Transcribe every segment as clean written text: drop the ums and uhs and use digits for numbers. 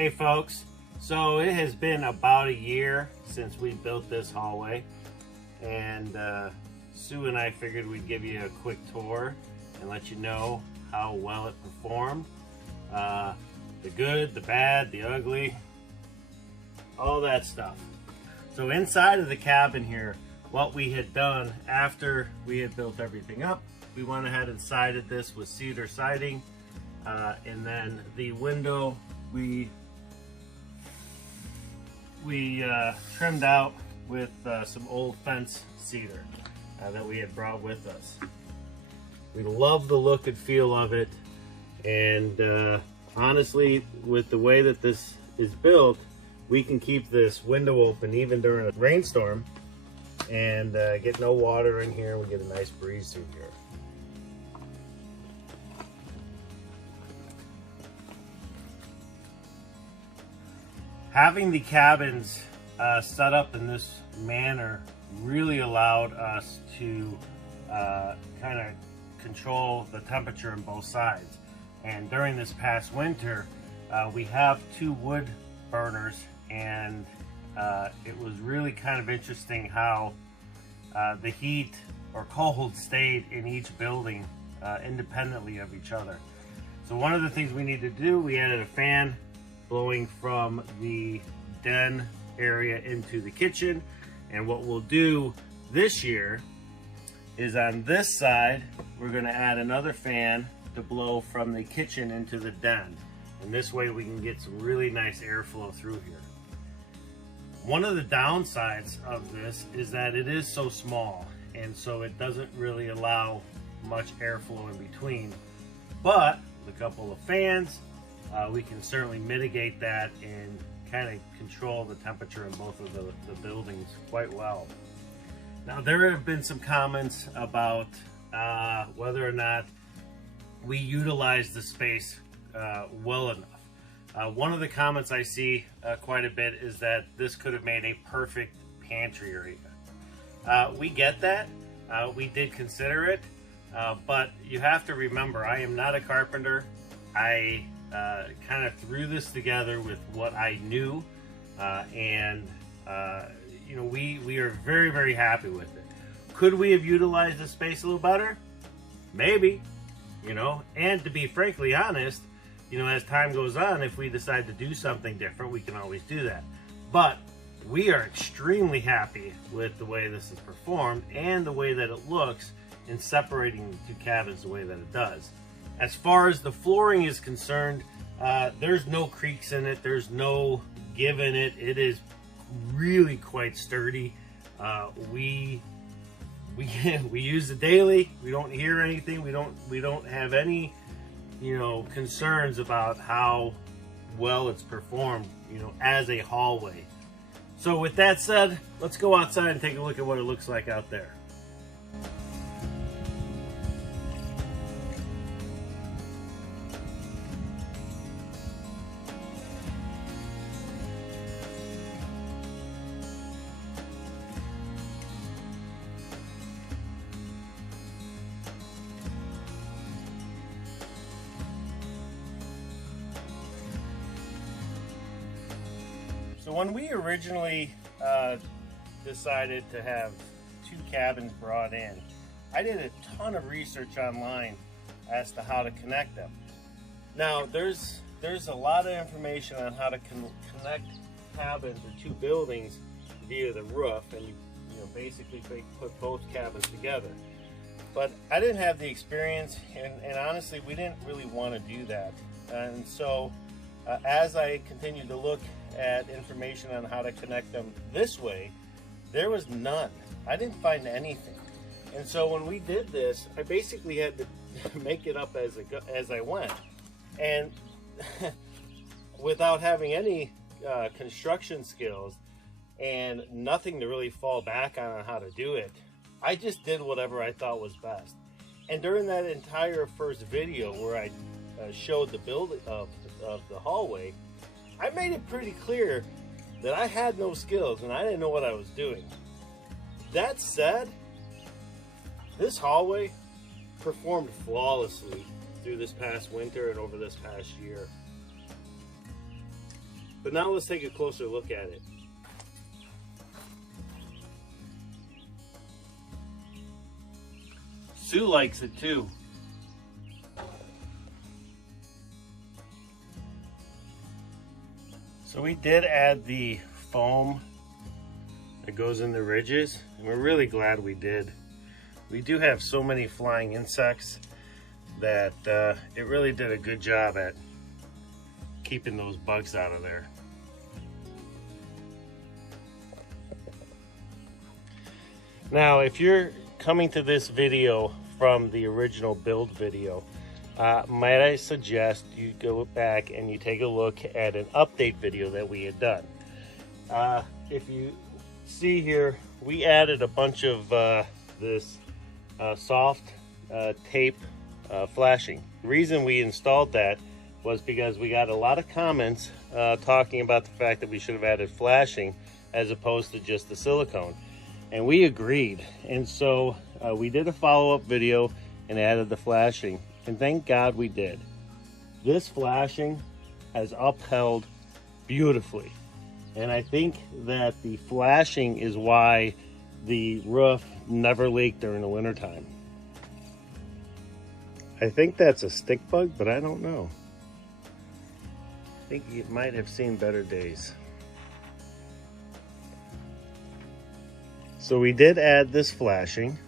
Hey folks, so it has been about a year since we built this hallway, and Sue and I figured we'd give you a quick tour and let you know how well it performed. The good, the bad, the ugly, all that stuff. So inside of the cabin here, what we had done after we had built everything up, we went ahead and sided this with cedar siding, and then the window we trimmed out with some old fence cedar that we had brought with us. We love the look and feel of it, and honestly, with the way that this is built, we can keep this window open even during a rainstorm and get no water in here. We get a nice breeze through here. Having the cabins set up in this manner really allowed us to kind of control the temperature on both sides. And during this past winter, we have 2 wood burners, and it was really kind of interesting how the heat or cold stayed in each building independently of each other. So one of the things we need to do, we added a fan blowing from the den area into the kitchen. And what we'll do this year is on this side, we're gonna add another fan to blow from the kitchen into the den. And this way we can get some really nice airflow through here. One of the downsides of this is that it is so small, and so it doesn't really allow much airflow in between. But with a couple of fans, we can certainly mitigate that and kind of control the temperature in both of the buildings quite well. Now, there have been some comments about whether or not we utilize the space well enough. One of the comments I see quite a bit is that this could have made a perfect pantry area. We get that. We did consider it, but you have to remember, I am not a carpenter. I kind of threw this together with what I knew, and you know, we are very, very happy with it. Could we have utilized the space a little better? Maybe, you know, and to be frankly honest, you know, as time goes on, if we decide to do something different, we can always do that. But we are extremely happy with the way this is performed and the way that it looks in separating the 2 cabins the way that it does. As far as the flooring is concerned, there's no creaks in it. There's no give in it. It is really quite sturdy. We use it daily. We don't hear anything. We don't have any, you know, concerns about how well it's performed, you know, as a hallway. So with that said, let's go outside and take a look at what it looks like out there. So when we originally decided to have 2 cabins brought in, I did a ton of research online as to how to connect them. Now there's a lot of information on how to connect cabins or 2 buildings via the roof, and you know, basically put both cabins together. But I didn't have the experience, and honestly, we didn't really want to do that. And so as I continued to look at information on how to connect them this way, there was none. I didn't find anything. And so when we did this, I basically had to make it up as I went. And without having any construction skills and nothing to really fall back on how to do it, I just did whatever I thought was best. And during that entire first video where I showed the building of the hallway, I made it pretty clear that I had no skills and I didn't know what I was doing. That said, this hallway performed flawlessly through this past winter and over this past year. But now let's take a closer look at it. Sue likes it too. So we did add the foam that goes in the ridges, and we're really glad we did. We do have so many flying insects that it really did a good job at keeping those bugs out of there. Now, if you're coming to this video from the original build video, might I suggest you go back and you take a look at an update video that we had done. If you see here, we added a bunch of this soft tape flashing. The reason we installed that was because we got a lot of comments talking about the fact that we should have added flashing as opposed to just the silicone. And we agreed. And so we did a follow-up video and added the flashing. And thank God we did. This flashing has upheld beautifully. And I think that the flashing is why the roof never leaked during the wintertime. I think that's a stick bug, but I don't know. I think it might have seen better days. So we did add this flashing,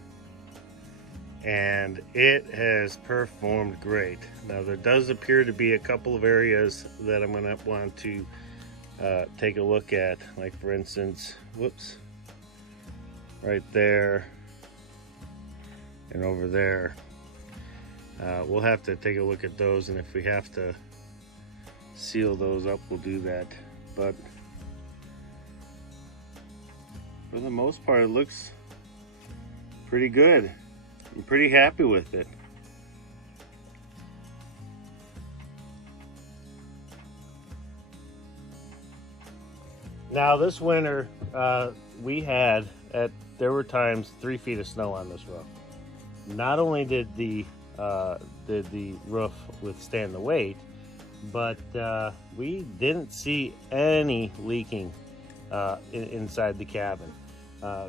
and it has performed great. Now there does appear to be a couple of areas that I'm going to want to take a look at, like for instance, whoops, right there and over there. We'll have to take a look at those, and if we have to seal those up, we'll do that. But for the most part, it looks pretty good. I'm pretty happy with it. Now this winter, there were times 3 feet of snow on this roof. Not only did the roof withstand the weight, but we didn't see any leaking inside the cabin.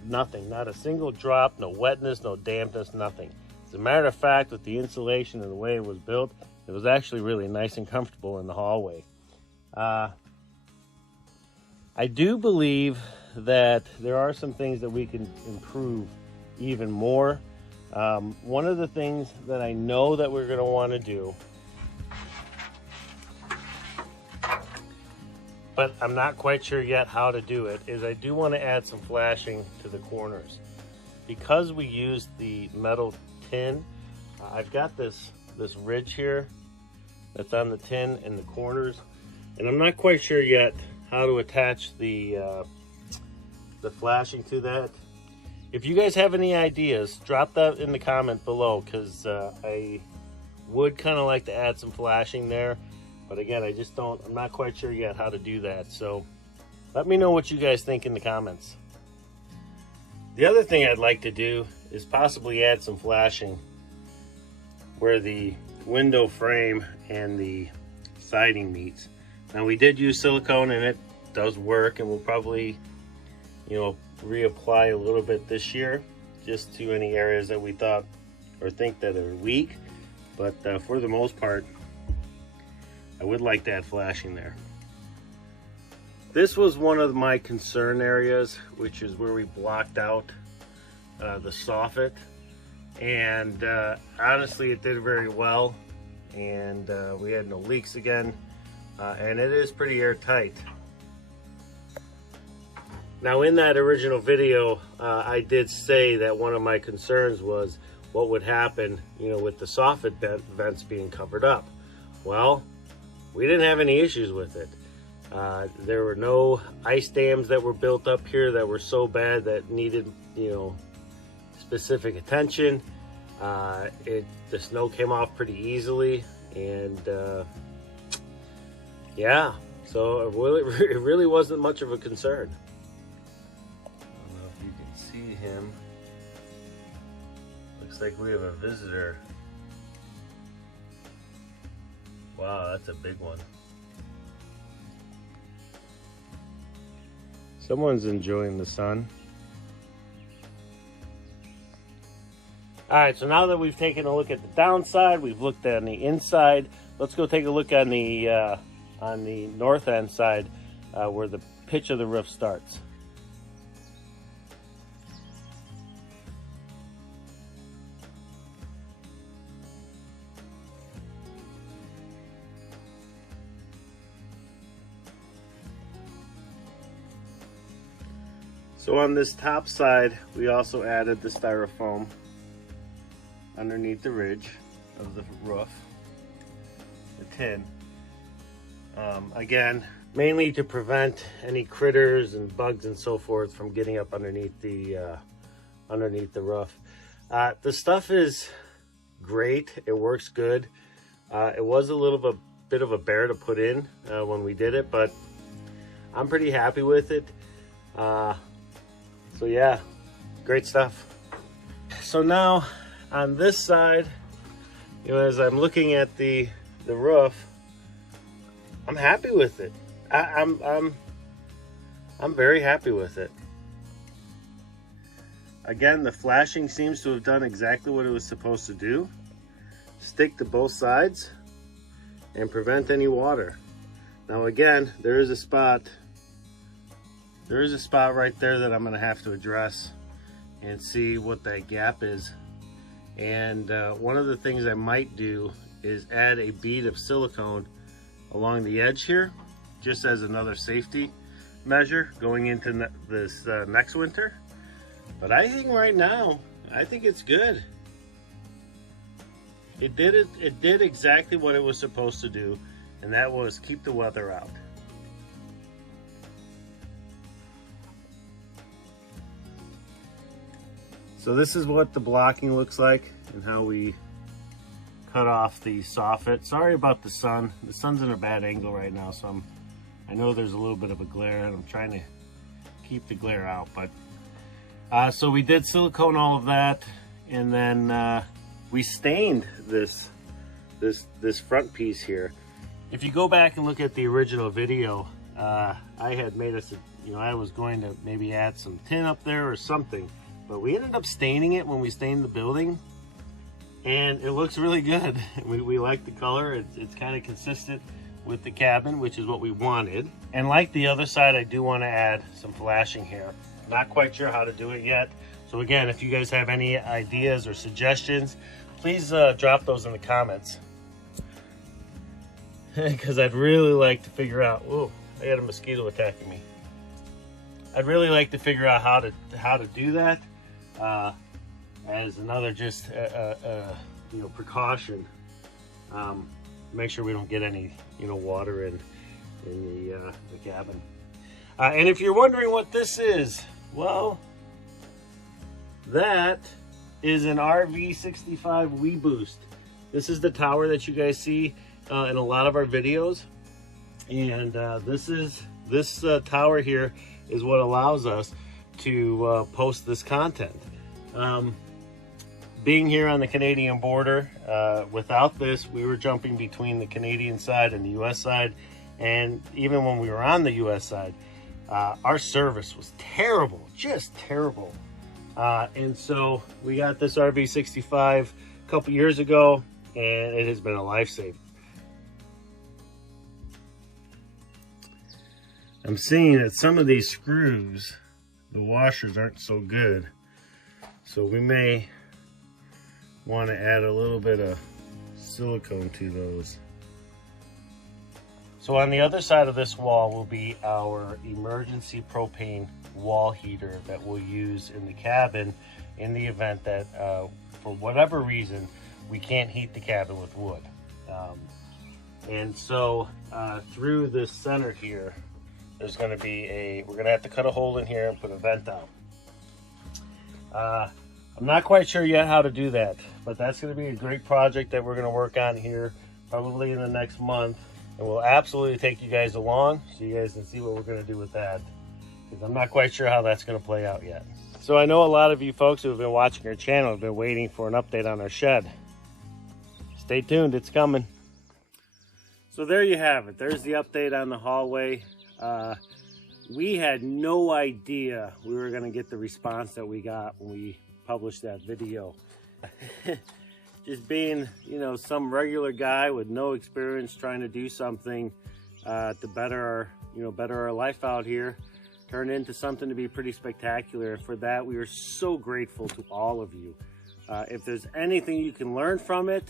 Nothing, not a single drop, no wetness, no dampness, nothing. As a matter of fact, with the insulation and the way it was built, it was actually really nice and comfortable in the hallway. I do believe that there are some things that we can improve even more. One of the things that I know that we're going to want to do, but I'm not quite sure yet how to do it, is I do want to add some flashing to the corners. Because we used the metal tin, I've got this ridge here that's on the tin in the corners, and I'm not quite sure yet how to attach the flashing to that. If you guys have any ideas, drop that in the comment below, because I would kind of like to add some flashing there. But again, I'm not quite sure yet how to do that. So let me know what you guys think in the comments. The other thing I'd like to do is possibly add some flashing where the window frame and the siding meets. Now we did use silicone and it does work, and we'll probably, reapply a little bit this year just to any areas that we thought or think that are weak. But for the most part, I would like to add flashing there. This was one of my concern areas, which is where we blocked out the soffit, and honestly it did very well, and we had no leaks again, and it is pretty airtight. Now in that original video, I did say that one of my concerns was what would happen, with the soffit vents being covered up. Well, we didn't have any issues with it. There were no ice dams that were built up here that were so bad that needed, specific attention. The snow came off pretty easily, and yeah, so it really wasn't much of a concern. I don't know if you can see him. Looks like we have a visitor. Wow, that's a big one. Someone's enjoying the sun. All right, so now that we've taken a look at the downside, we've looked at the inside, let's go take a look on the north end side where the pitch of the roof starts. So on this top side, we also added the styrofoam underneath the ridge of the roof, the tin. Again, mainly to prevent any critters and bugs and so forth from getting up underneath the roof. The stuff is great. It works good. It was a little bit of a bear to put in when we did it, but I'm pretty happy with it. So yeah, great stuff. So now on this side, you know, as I'm looking at the roof, I'm happy with it. I'm very happy with it. Again, the flashing seems to have done exactly what it was supposed to do. Stick to both sides and prevent any water. Now again, there is a spot right there that I'm going to have to address and see what that gap is. And one of the things I might do is add a bead of silicone along the edge here, just as another safety measure going into this next winter. But I think right now, I think it's good. It did exactly what it was supposed to do, and that was keep the weather out. So this is what the blocking looks like and how we cut off the soffit. Sorry about the sun. The sun's in a bad angle right now, so I know there's a little bit of a glare, and I'm trying to keep the glare out. But so we did silicone all of that, and then we stained this front piece here. If you go back and look at the original video, I had made us, I was going to maybe add some tin up there or something. But we ended up staining it when we stained the building, and it looks really good. We like the color. It's kind of consistent with the cabin, which is what we wanted. And like the other side, I do want to add some flashing here. Not quite sure how to do it yet. So again, if you guys have any ideas or suggestions, please drop those in the comments. Because I'd really like to figure out, oh, I got a mosquito attacking me. I'd really like to figure out how to do that. As another just precaution, make sure we don't get any water in the cabin. And if you're wondering what this is, well, that is an RV65 Wii Boost. This is the tower that you guys see in a lot of our videos, and this tower here is what allows us to post this content. Being here on the Canadian border, without this, we were jumping between the Canadian side and the US side. And even when we were on the US side, our service was terrible, just terrible. And so we got this RV65 a couple years ago, and it has been a lifesaver. I'm seeing that some of these screws, the washers aren't so good. So we may want to add a little bit of silicone to those. So on the other side of this wall will be our emergency propane wall heater that we'll use in the cabin in the event that for whatever reason we can't heat the cabin with wood. And so through this center here, there's going to be we're going to have to cut a hole in here and put a vent out. I'm not quite sure yet how to do that, but that's going to be a great project that we're going to work on here probably in the next month, and we'll absolutely take you guys along so you guys can see what we're going to do with that, because I'm not quite sure how that's going to play out yet. So I know a lot of you folks who have been watching our channel have been waiting for an update on our shed. Stay tuned, it's coming. So there you have it. There's the update on the hallway. we had no idea we were going to get the response that we got when we published that video. Just being, you know, some regular guy with no experience trying to do something to better our life out here, turned into something to be pretty spectacular. For that, we are so grateful to all of you. If there's anything you can learn from it,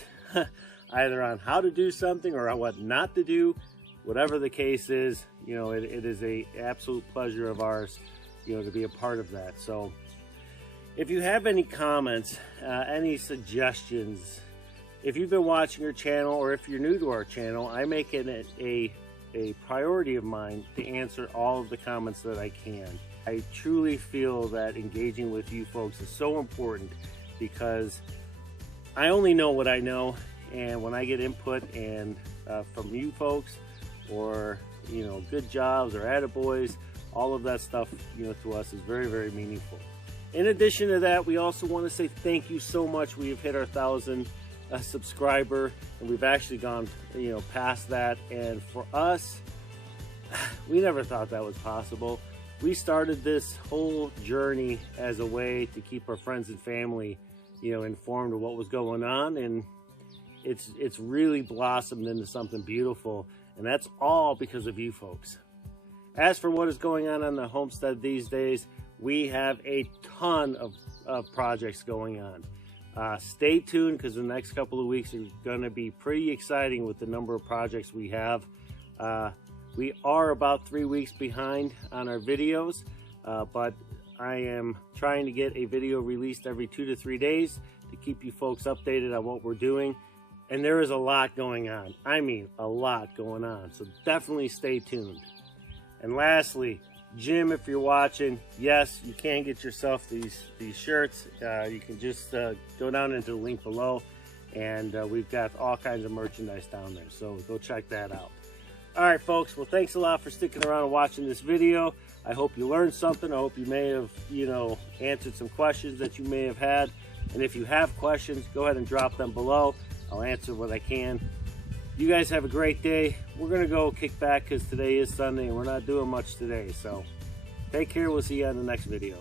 either on how to do something or on what not to do, whatever the case is, you know, it is a absolute pleasure of ours, you know, to be a part of that. So if you have any comments, any suggestions, if you've been watching our channel or if you're new to our channel, I make it a priority of mine to answer all of the comments that I can. I truly feel that engaging with you folks is so important, because I only know what I know, and when I get input and from you folks, or, you know, good jobs or attaboys, all of that stuff, you know, to us is very, very meaningful. In addition to that, we also want to say thank you so much. We have hit our 1,000 subscriber, and we've actually gone, you know, past that. And for us, we never thought that was possible. We started this whole journey as a way to keep our friends and family, you know, informed of what was going on, and it's really blossomed into something beautiful, and that's all because of you folks. As for what is going on the homestead these days, we have a ton of projects going on. Stay tuned, because the next couple of weeks are going to be pretty exciting with the number of projects we have. We are about 3 weeks behind on our videos, but I am trying to get a video released every 2 to 3 days to keep you folks updated on what we're doing. And there is a lot going on. I mean, a lot going on. So definitely stay tuned. And lastly, Jim, if you're watching, yes, you can get yourself these shirts. You can just go down into the link below, and we've got all kinds of merchandise down there. So go check that out. All right, folks. Well, thanks a lot for sticking around and watching this video. I hope you learned something. I hope you may have, you know, answered some questions that you may have had. And if you have questions, go ahead and drop them below. I'll answer what I can. You guys have a great day. We're going to go kick back because today is Sunday and we're not doing much today. So take care. We'll see you on the next video.